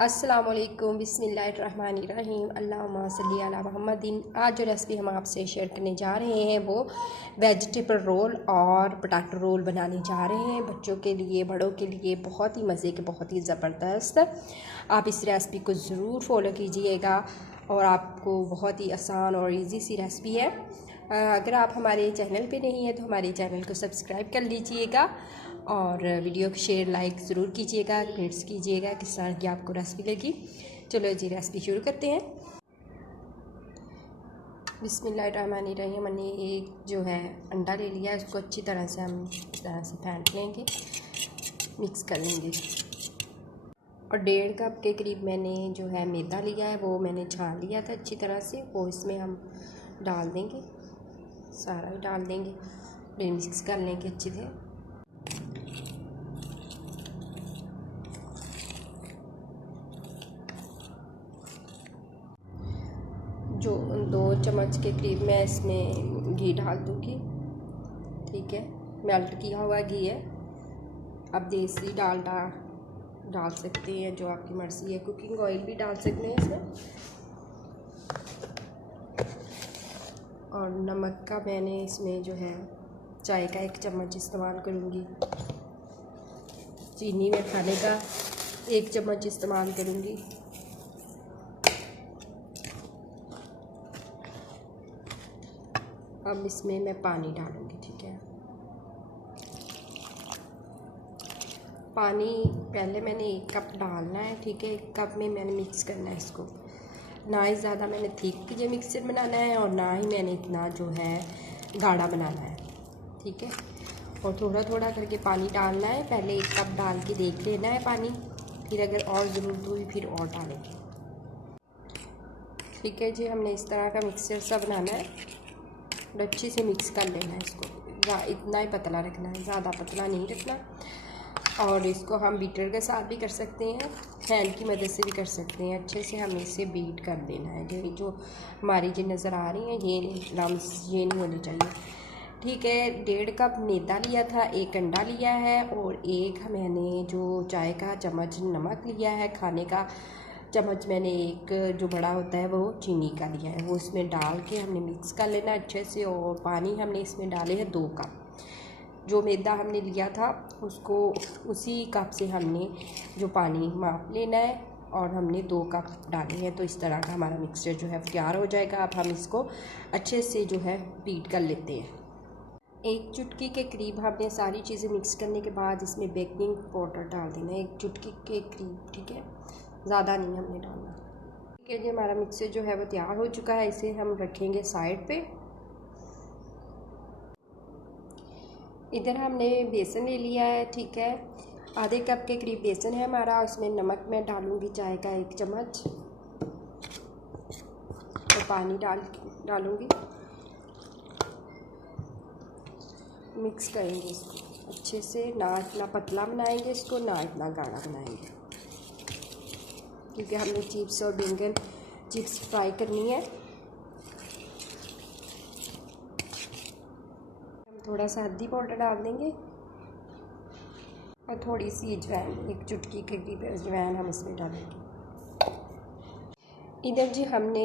अस्सलामुअलैकुम बिस्मिल्लाहिर्रहमानिर्रहीम अल्लाहुम्मा सल्ली अला मुहम्मदिन। आज जो रेसिपी हम आपसे शेयर करने जा रहे हैं वो वेजिटेबल रोल और पोटैटो रोल बनाने जा रहे हैं। बच्चों के लिए, बड़ों के लिए बहुत ही मज़े के, बहुत ही ज़बरदस्त। आप इस रेसिपी को ज़रूर फॉलो कीजिएगा और आपको बहुत ही आसान और इजी सी रेसिपी है। अगर आप हमारे चैनल पे नहीं हैं तो हमारे चैनल को सब्सक्राइब कर लीजिएगा और वीडियो को शेयर लाइक ज़रूर कीजिएगा, कमेंट्स कीजिएगा किस तरह की आपको रेसिपी लगी। चलो जी रेसिपी शुरू करते हैं। बिस्मिल्लाहिर्रहमानिर्रहीम। मैंने एक जो है अंडा ले लिया है, उसको अच्छी तरह से हम इस तरह से फेंट लेंगे, मिक्स कर लेंगे। और 1.5 कप के करीब मैंने जो है मैदा लिया है, वो मैंने छान लिया था अच्छी तरह से, वो इसमें हम डाल देंगे, सारा ही डाल देंगे, फिर मिक्स कर लेंगे अच्छी से। जो 2 चम्मच के करीब मैं इसमें घी डाल दूँगी, ठीक है, मेल्ट किया हुआ घी है। आप देसी डालडा डाल सकते हैं, जो आपकी मर्ज़ी है। कुकिंग ऑयल भी डाल सकते हैं इसमें। और नमक का मैंने इसमें जो है चाय का 1 चम्मच इस्तेमाल करूँगी। चीनी में खाने का 1 चम्मच इस्तेमाल करूँगी। अब इसमें मैं पानी डालूँगी, ठीक है। पानी पहले मैंने 1 कप डालना है, ठीक है। 1 कप में मैंने मिक्स करना है इसको। ना ही ज़्यादा मैंने थिक जो मिक्सर बनाना है और ना ही मैंने इतना जो है गाढ़ा बनाना है, ठीक है। और थोड़ा थोड़ा करके पानी डालना है। पहले 1 कप डाल के देख लेना है पानी, फिर अगर और ज़रूरत हुई फिर और डालेंगे, ठीक है जी। हमने इस तरह का मिक्सर सा बनाना है और अच्छे से मिक्स कर लेना है इसको। इतना ही पतला रखना है, ज़्यादा पतला नहीं रखना। और इसको हम बीटर के साथ भी कर सकते हैं, हैंड की मदद से भी कर सकते हैं। अच्छे से हमें इसे बीट कर देना है। जो हमारी जो नज़र आ रही है ये लम्स ये नहीं होने चाहिए, ठीक है। 1.5 कप मैदा लिया था, 1 अंडा लिया है और 1 मैंने जो चाय का चम्मच नमक लिया है, खाने का चम्मच मैंने 1 जो बड़ा होता है वो चीनी का लिया है, वो इसमें डाल के हमने मिक्स कर लेना अच्छे से। और पानी हमने इसमें डाले हैं 2 कप। जो मैदा हमने लिया था उसको उसी कप से हमने जो पानी माप लेना है और हमने 2 कप डाले हैं। तो इस तरह का हमारा मिक्सचर जो है तैयार हो जाएगा। अब हम इसको अच्छे से जो है बीट कर लेते हैं। 1 चुटकी के करीब हमने सारी चीज़ें मिक्स करने के बाद इसमें बेकिंग पाउडर डाल देना है, 1 चुटकी के करीब, ठीक है, ज़्यादा नहीं हमने डालना, ठीक है जी। हमारा मिक्सर जो है वो तैयार हो चुका है, इसे हम रखेंगे साइड पे। इधर हमने बेसन ले लिया है, ठीक है, आधे कप के करीब बेसन है हमारा। उसमें नमक मैं डालूँगी चाय का 1 चम्मच और पानी डालूँगी। मिक्स करेंगे इसको अच्छे से, ना इतना पतला बनाएंगे इसको, ना इतना गाढ़ा बनाएंगे, क्योंकि हमने चिप्स और बैंगन चिप्स फ्राई करनी है। हम थोड़ा सा हल्दी पाउडर डाल देंगे और थोड़ी सी अजवाइन, 1 चुटकी के करीब अजवाइन हम इसमें डालेंगे। इधर जी हमने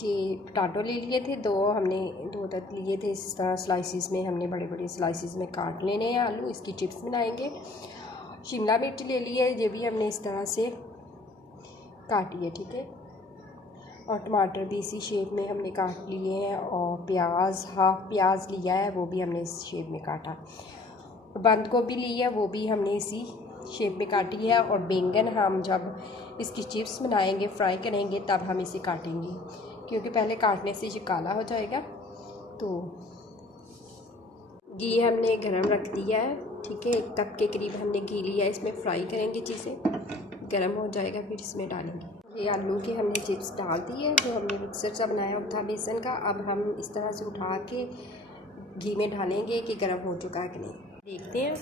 ये पोटैटो ले लिए थे, 2 हमने 2 तक लिए थे। इस तरह स्लाइसिस में हमने बड़े बड़े स्लाइसिस में काट लेने हैं आलू, इसकी चिप्स बनाएंगे। शिमला मिर्च ले ली है, ये भी हमने इस तरह से काटी है, ठीक है। और टमाटर भी इसी शेप में हमने काट लिए हैं। और प्याज, हाफ प्याज लिया है, वो भी हमने इस शेप में काटा। बंद गोभी ली है, वो भी हमने इसी शेप में काटी है। और बैंगन हम जब इसकी चिप्स बनाएंगे, फ्राई करेंगे, तब हम इसे काटेंगे, क्योंकि पहले काटने से ये काला हो जाएगा। तो घी हमने गरम रख दिया है, ठीक है। 1 कप के करीब हमने घी लिया है, इसमें फ्राई करेंगे चीज़ें, गरम हो जाएगा फिर इसमें डालेंगे। ये आलू के हमने चिप्स डाल दी है, जो हमने मिक्सर सा बनाया था बेसन का। अब हम इस तरह से उठा के घी में डालेंगे कि गर्म हो चुका है कि नहीं। देखते हैं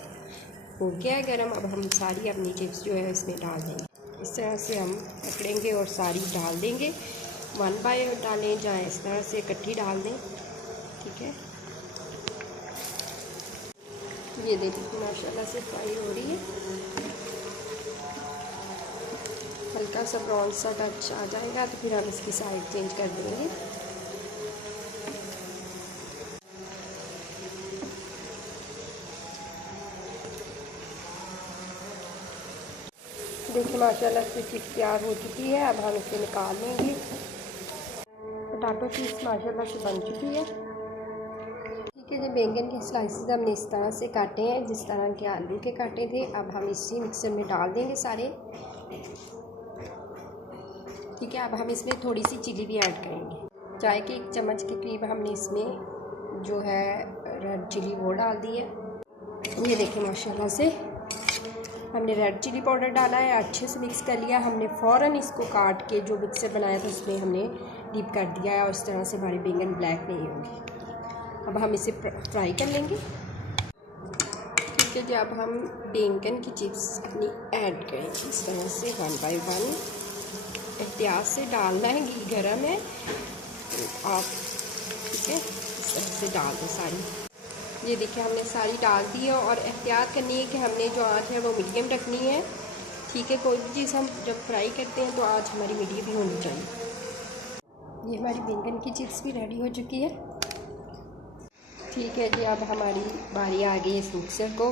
हो गया है गर्म। अब हम सारी अपनी चिप्स जो है इसमें डाल देंगे। इस तरह से हम पकड़ेंगे और सारी डाल देंगे, 1 बाय डालें, चाहे इस तरह से इकट्ठी डाल दें, ठीक है। ये देखिए माशाल्लाह से फ्राई हो रही है, हल्का सा ब्राउन सा टच आ जाएगा तो फिर हम इसकी साइड चेंज कर देंगे। देखिए माशाल्लाह से चिप्स तैयार हो चुकी है। अब हम इसे निकाल लेंगे। पोटैटो चिप्स माशाल्लाह से बन चुकी है। ठीक है जी, बैंगन के स्लाइसेस हमने इस तरह से काटे हैं जिस तरह के आलू के काटे थे। अब हम इसी मिक्सर में डाल देंगे सारे। ठीक है, अब हम इसमें थोड़ी सी चिली भी ऐड करेंगे। चाय के 1 चम्मच के करीब हमने इसमें जो है रेड चिली वो डाल दी है। ये देखिए माशाल्लाह से हमने रेड चिली पाउडर डाला है, अच्छे से मिक्स कर लिया। हमने फ़ौरन इसको काट के जो मिक्सर बनाया था उसमें हमने डीप कर दिया है और इस तरह से हमारे बैंगन ब्लैक नहीं होंगे। अब हम इसे फ्राई कर लेंगे। ठीक है जी, अब हम बैंगन की चिप्स अपनी ऐड करेंगे इस तरह से 1 बाय 1। एहतियात से डालना है, घी गर्म है आप। ठीक है, इस तरह से डाल दें सारी। ये देखिए हमने सारी डाल दी है और एहतियात करनी है कि हमने जो आँच है वो मीडियम रखनी है। ठीक है, कोई भी चीज़ हम जब फ्राई करते हैं तो आँच हमारी मीडियम ही होनी चाहिए। ये हमारी बैंगन की चिप्स भी रेडी हो चुकी है। ठीक है जी, अब हमारी बारी आ गई इस मिक्सर को।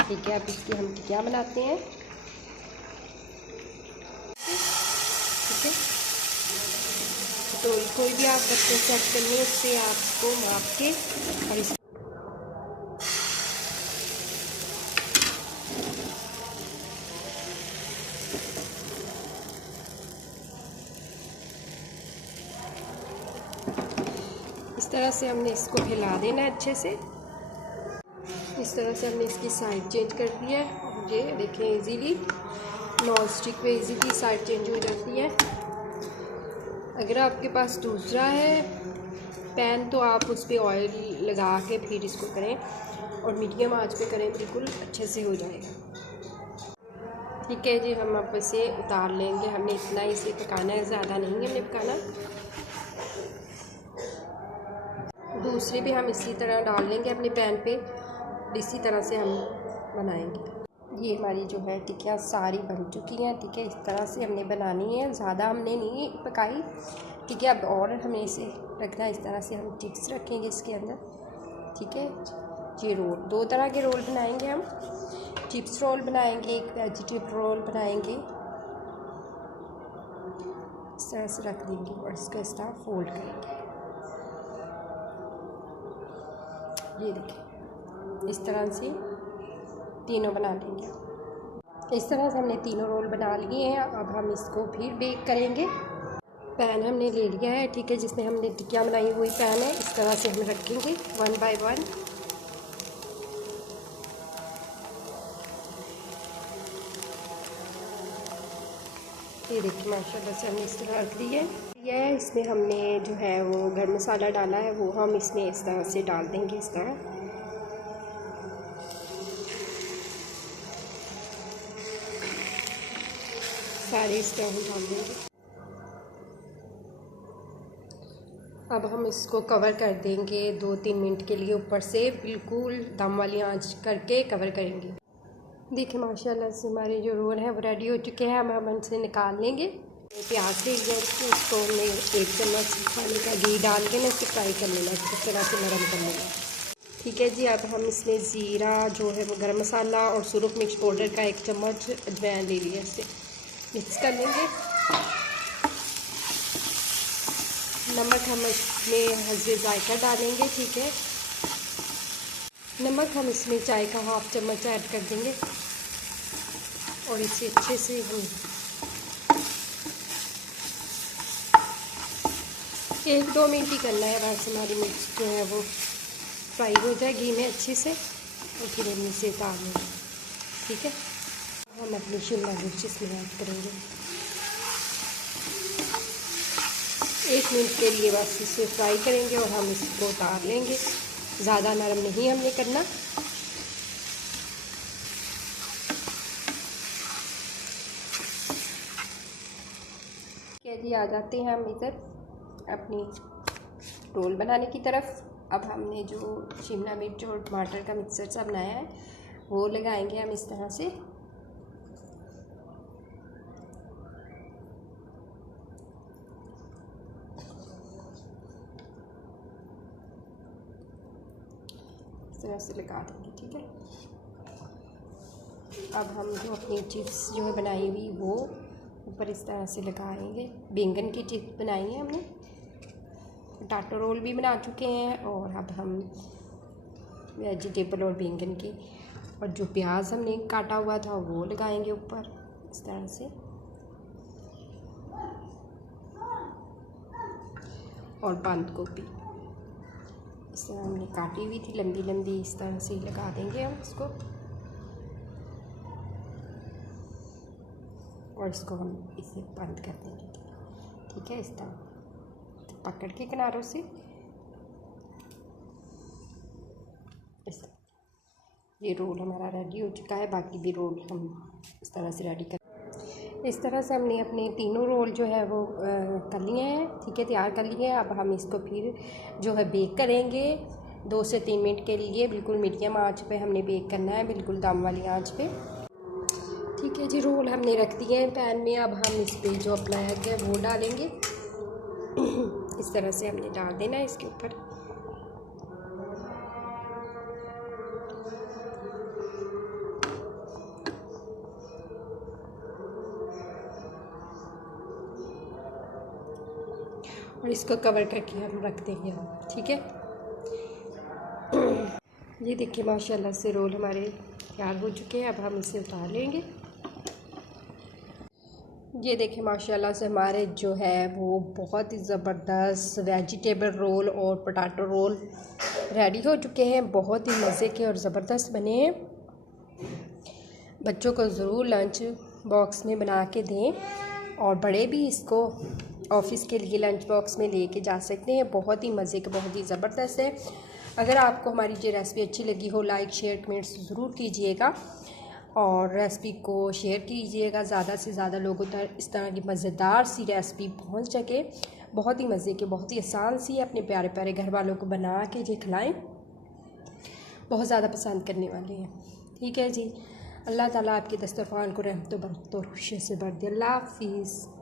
ठीक है, अब इसकी हम टिक्कियाँ बनाते हैं। ठीक है, तो कोई भी आप बर्तन सेट करनी है उससे आपको माप के और इस तरह से हमने इसको हिला देना है अच्छे से। इस तरह से हमने इसकी साइड चेंज कर दी है। ये देखें इजीली नॉन स्टिक पे इजीली साइड चेंज हो जाती है। अगर आपके पास दूसरा है पैन तो आप उस पर ऑयल लगा के फिर इसको करें और मीडियम आंच पे करें, बिल्कुल अच्छे से हो जाएगा। ठीक है जी, हम अब इसे उतार लेंगे। हमने इतना इसे पकाना है, ज़्यादा नहीं हमने पकाना। दूसरी भी हम इसी तरह डाल लेंगे अपने पैन पे, इसी तरह से हम बनाएंगे। ये हमारी जो है टिक्कियाँ सारी बन चुकी हैं। ठीक है, इस तरह से हमने बनानी है, ज़्यादा हमने नहीं पकाई। ठीक है, अब और हमें इसे रखना है। इस तरह से हम चिप्स रखेंगे इसके अंदर। ठीक है, ये रोल 2 तरह के रोल बनाएंगे हम। चिप्स रोल बनाएंगे, एक वेजिटेबल रोल बनाएंगे। इस तरह से रख देंगे और इसका इस तरह फोल्ड करेंगे। ये देखिए इस तरह से तीनों बना लेंगे। इस तरह से हमने तीनों रोल बना लिए हैं। अब हम इसको फिर बेक करेंगे। पैन हमने ले लिया है। ठीक है, जिसमें हमने टिक्कियाँ बनाई हुई पैन है। इस तरह से हम रखेंगे 1 बाय 1। ये देखिए माशाल्लाह से हमने इस तरह रख दी है। यह इसमें हमने जो है वो गरम मसाला डाला है, वो हम इसमें इस तरह से डाल देंगे। इस तरह सारे इस तरह हम डाल देंगे। अब हम इसको कवर कर देंगे 2-3 मिनट के लिए, ऊपर से बिल्कुल दम वाली आंच करके कवर करेंगे। देखिए माशाल्लाह से हमारे जो रोल हैं वो रेडी हो चुके हैं। हम इनसे निकाल लेंगे। प्याज ले लिया, उसको हमने 1 चम्मच खाने का घी डाल के ना इसे फ्राई कर लेना, इस तरह से नरम कर लेना। ठीक है जी, अब हम इसमें ज़ीरा जो है वो गरम मसाला और सुरख मिर्च पाउडर का 1 चम्मच अजवाइन ले लिया, इसे मिक्स कर लेंगे। नमक हम इसमें हल्दी जायका डालेंगे। ठीक है, नमक हम इसमें चाय का 1/2 चम्मच ऐड कर देंगे और इसे अच्छे से हम 1-2 मिनट ही करना है, बस हमारी मिर्च जो है वो फ्राई हो जाए घी में अच्छे से और फिर हम इसे उतार लेंगे। ठीक है, हम अपनी शिमला मिर्च इसमें ऐड करेंगे। 1 मिनट के लिए बस इसे फ्राई करेंगे और हम इसको उतार लेंगे। ज़्यादा नरम नहीं हमने करना। क्या जी, आ जाते हैं हम इधर अपनी रोल बनाने की तरफ। अब हमने जो शिमला मिर्च और टमाटर का मिक्सर सा बनाया है वो लगाएंगे हम इस तरह से। इस तरह से लगा देंगे। ठीक है, अब हम जो अपनी चिप्स जो है बनाई हुई वो ऊपर इस तरह से लगाएंगे। बैंगन की चिप्स बनाई है हमने, पोटैटो रोल भी बना चुके हैं, और अब हम वेजिटेबल और बैंगन की, और जो प्याज हमने काटा हुआ था वो लगाएंगे ऊपर इस तरह से, और बंद गोभी इस तरह हमने काटी हुई थी लंबी लंबी, इस तरह से लगा देंगे हम इसको, और इसको हम इसे बंद कर देंगे। ठीक है, इस तरह पकड़ के किनारों से इस तरह। ये रोल हमारा रेडी हो चुका है, बाकी भी रोल हम इस तरह से रेडी कर, इस तरह से हमने अपने तीनों रोल जो है वो कर लिए हैं। ठीक है, तैयार कर लिए हैं। अब हम इसको फिर जो है बेक करेंगे 2 से 3 मिनट के लिए, बिल्कुल मीडियम आंच पे हमने बेक करना है, बिल्कुल दम वाली आंच पे। ठीक है जी, रोल हमने रख दिए हैं पैन में। अब हम इस पर जो अपना एग है वो डालेंगे। इस तरह से हमने डाल देना है इसके ऊपर। और इसको कवर करके हम रख देंगे हम। ठीक है, ये देखिए माशाल्लाह से रोल हमारे तैयार हो चुके हैं। अब हम इसे उतार लेंगे। ये देखिए माशाल्लाह से हमारे जो है वो बहुत ही ज़बरदस्त वेजिटेबल रोल और पोटैटो रोल रेडी हो चुके हैं। बहुत ही मज़े के और ज़बरदस्त बने हैं। बच्चों को ज़रूर लंच बॉक्स में बना के दें, और बड़े भी इसको ऑफ़िस के लिए लंच बॉक्स में लेके जा सकते हैं। बहुत ही मज़े के, बहुत ही ज़बरदस्त है। अगर आपको हमारी ये रेसिपी अच्छी लगी हो, लाइक शेयर कमेंट्स ज़रूर कीजिएगा, और रेसिपी को शेयर कीजिएगा ज़्यादा से ज़्यादा लोगों तक इस तरह की मज़ेदार सी रेसिपी पहुंच सके। बहुत ही मज़े के, बहुत ही आसान सी है। अपने प्यारे प्यारे घर वालों को बना के ये खिलाएं, बहुत ज़्यादा पसंद करने वाले हैं। ठीक है जी, अल्लाह ताला आपके दस्तरखान को रहमतों बरकतों और खुशियों से भर दे। अल्लाह हाफिज़।